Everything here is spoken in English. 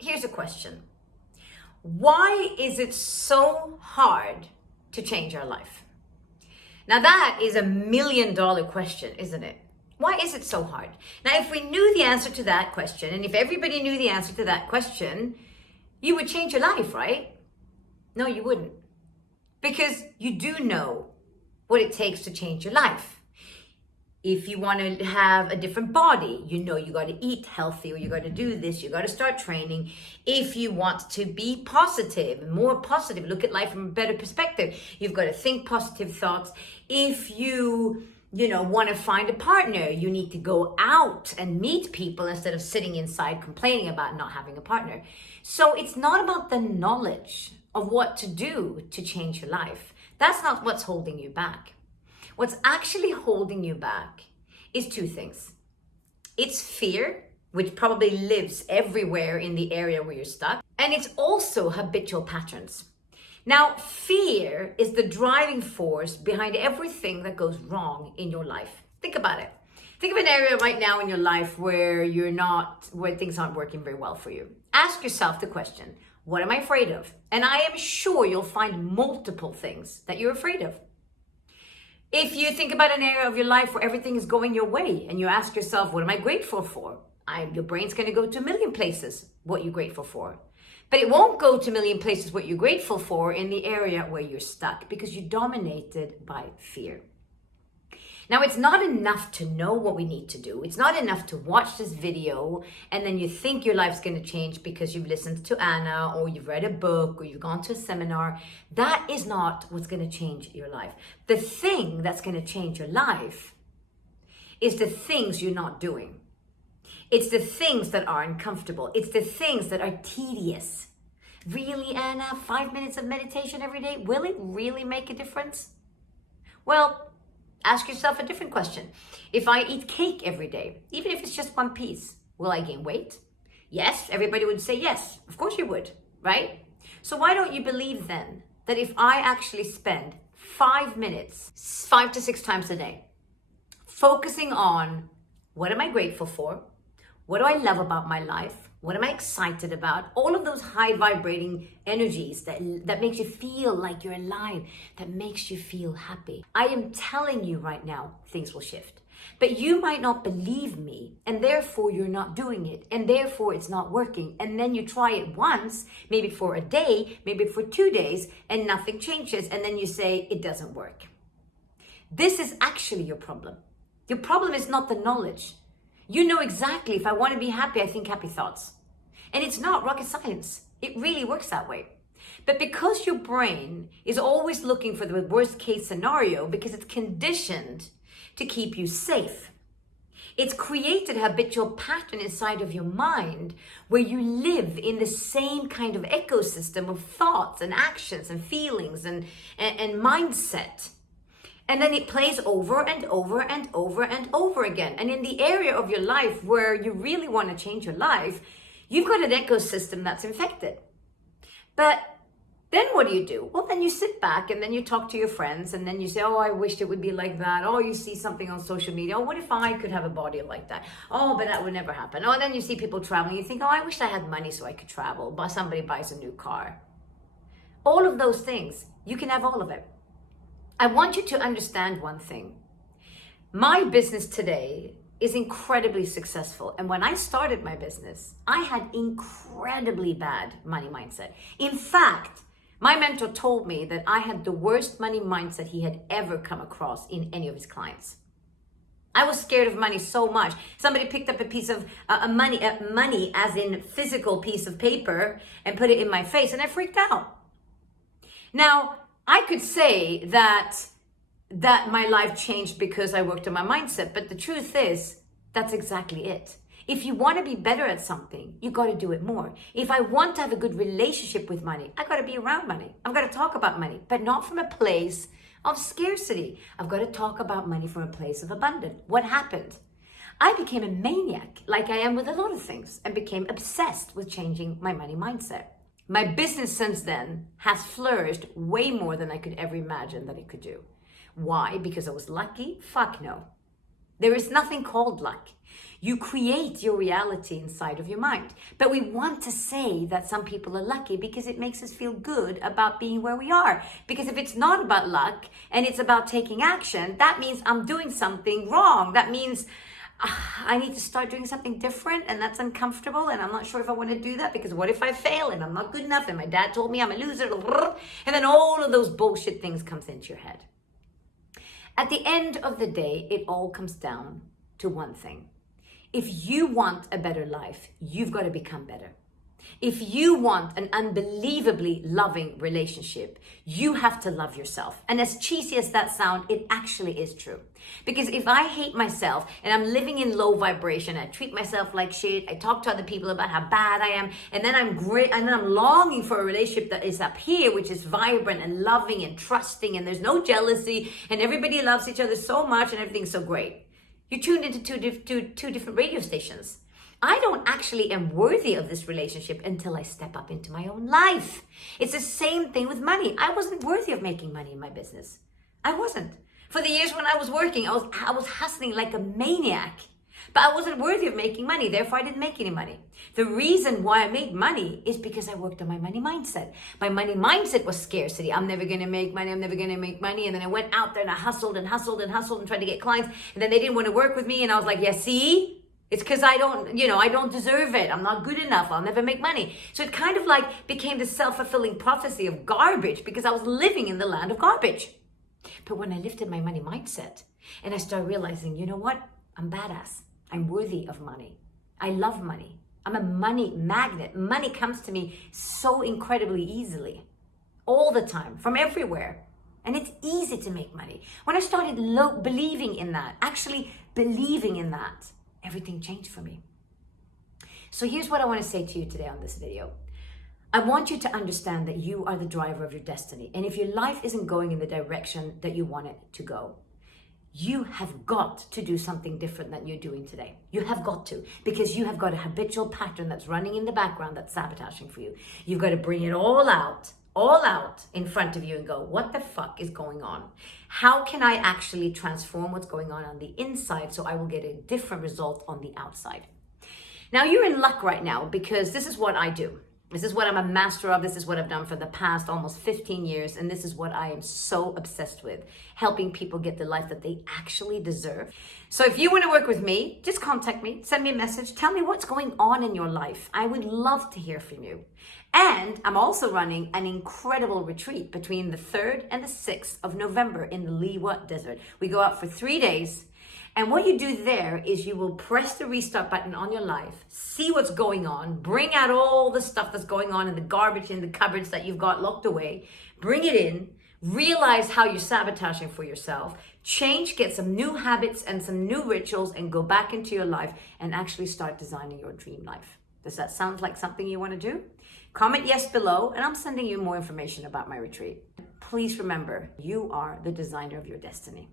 here's a question. Why is it so hard to change our life? Now that is $1 million question, isn't it? Why is it so hard? Now, if we knew the answer to that question, and if everybody knew the answer to that question, you would change your life, right? No, you wouldn't. Because you do know what it takes to change your life. If you want to have a different body, you know you got to eat healthy, or you got to do this, you got to start training. If you want to be positive, more positive, look at life from a better perspective, you've got to think positive thoughts. If you want to find a partner, you need to go out and meet people instead of sitting inside complaining about not having a partner. So it's not about the knowledge of what to do to change your life. That's not what's holding you back. What's actually holding you back is two things. It's fear, which probably lives everywhere in the area where you're stuck. And it's also habitual patterns. Now, fear is the driving force behind everything that goes wrong in your life. Think about it. Think of an area right now in your life where things aren't working very well for you. Ask yourself the question, what am I afraid of? And I am sure you'll find multiple things that you're afraid of. If you think about an area of your life where everything is going your way and you ask yourself, what am I grateful for? Your brain's going to go to 1 million places what you're grateful for. But it won't go to 1 million places what you're grateful for in the area where you're stuck because you're dominated by fear. Now, it's not enough to know what we need to do. It's not enough to watch this video and then you think your life's going to change because you've listened to Anna or you've read a book or you've gone to a seminar. That is not what's going to change your life. The thing that's going to change your life is the things you're not doing. It's the things that are uncomfortable. It's the things that are tedious. Really, Anna, 5 minutes of meditation every day, will it really make a difference? Well, ask yourself a different question. If I eat cake every day, even if it's just one piece, will I gain weight? Yes, everybody would say yes. Of course you would, right? So why don't you believe then that if I actually spend 5 minutes, 5 to 6 times a day, focusing on what am I grateful for? What do I love about my life? What am I excited about? All of those high vibrating energies that makes you feel like you're alive, that makes you feel happy. I am telling you right now, things will shift. But you might not believe me, and therefore you're not doing it, and therefore it's not working. And then you try it once, maybe for a day, maybe for 2 days, and nothing changes. And then you say, it doesn't work. This is actually your problem. Your problem is not the knowledge. You know exactly, if I want to be happy, I think happy thoughts. And it's not rocket science. It really works that way. But because your brain is always looking for the worst case scenario, because it's conditioned to keep you safe, it's created a habitual pattern inside of your mind where you live in the same kind of ecosystem of thoughts and actions and feelings and mindset. And then it plays over and over and over and over again. And in the area of your life where you really want to change your life, you've got an ecosystem that's infected. But then what do? Well, then you sit back and then you talk to your friends and then you say, oh, I wished it would be like that. Oh, you see something on social media. Oh, what if I could have a body like that? Oh, but that would never happen. Oh, and then you see people traveling. You think, oh, I wish I had money so I could travel. But somebody buys a new car. All of those things, you can have all of it. I want you to understand one thing. My business today is incredibly successful. And when I started my business, I had incredibly bad money mindset. In fact, my mentor told me that I had the worst money mindset he had ever come across in any of his clients. I was scared of money so much. Somebody picked up a piece of money as in physical piece of paper and put it in my face and I freaked out. Now, I could say that my life changed because I worked on my mindset, but the truth is, that's exactly it. If you want to be better at something, you got to do it more. If I want to have a good relationship with money, I got to be around money. I've got to talk about money, but not from a place of scarcity. I've got to talk about money from a place of abundance. What happened? I became a maniac, like I am with a lot of things, and became obsessed with changing my money mindset. My business since then has flourished way more than I could ever imagine that it could do. Why? Because I was lucky? Fuck no. There is nothing called luck. You create your reality inside of your mind. But we want to say that some people are lucky because it makes us feel good about being where we are. Because if it's not about luck and it's about taking action, that means I'm doing something wrong. That means I need to start doing something different, and that's uncomfortable, and I'm not sure if I want to do that because what if I fail and I'm not good enough and my dad told me I'm a loser, and then all of those bullshit things comes into your head. At the end of the day, it all comes down to one thing. If you want a better life, you've got to become better. If you want an unbelievably loving relationship, you have to love yourself. And as cheesy as that sounds, it actually is true. Because if I hate myself and I'm living in low vibration, I treat myself like shit, I talk to other people about how bad I am, and then I'm great, and then I'm longing for a relationship that is up here, which is vibrant and loving and trusting, and there's no jealousy, and everybody loves each other so much, and everything's so great. You tuned into two different radio stations. I don't actually am worthy of this relationship until I step up into my own life. It's the same thing with money. I wasn't worthy of making money in my business. I wasn't. For the years when I was working, I was hustling like a maniac. But I wasn't worthy of making money, therefore I didn't make any money. The reason why I made money is because I worked on my money mindset. My money mindset was scarcity. I'm never going to make money, I'm never going to make money. And then I went out there and I hustled and hustled and hustled and tried to get clients. And then they didn't want to work with me. And I was like, yeah, see? It's because I don't deserve it. I'm not good enough. I'll never make money. So it kind of like became the self-fulfilling prophecy of garbage because I was living in the land of garbage. But when I lifted my money mindset and I started realizing, you know what? I'm badass. I'm worthy of money. I love money. I'm a money magnet. Money comes to me so incredibly easily, all the time, from everywhere. And it's easy to make money. When I started believing in that, actually believing in that, everything changed for me. So here's what I want to say to you today on this video. I want you to understand that you are the driver of your destiny. And if your life isn't going in the direction that you want it to go, you have got to do something different than you're doing today. You have got to, because you have got a habitual pattern that's running in the background that's sabotaging for you. You've got to bring it all out in front of you and go, what the fuck is going on? How can I actually transform what's going on the inside so I will get a different result on the outside? Now you're in luck right now because this is what I do. This is what I'm a master of. This is what I've done for the past almost 15 years. And this is what I am so obsessed with, helping people get the life that they actually deserve. So if you want to work with me, just contact me, send me a message, tell me what's going on in your life. I would love to hear from you. And I'm also running an incredible retreat between the 3rd and the 6th of November in the Liwa Desert. We go out for 3 days. And what you do there is you will press the restart button on your life, see what's going on, bring out all the stuff that's going on in the garbage in the cupboards that you've got locked away, bring it in, realize how you're sabotaging for yourself, change, get some new habits and some new rituals, and go back into your life and actually start designing your dream life. Does that sound like something you want to do? Comment yes below, and I'm sending you more information about my retreat. Please remember, you are the designer of your destiny.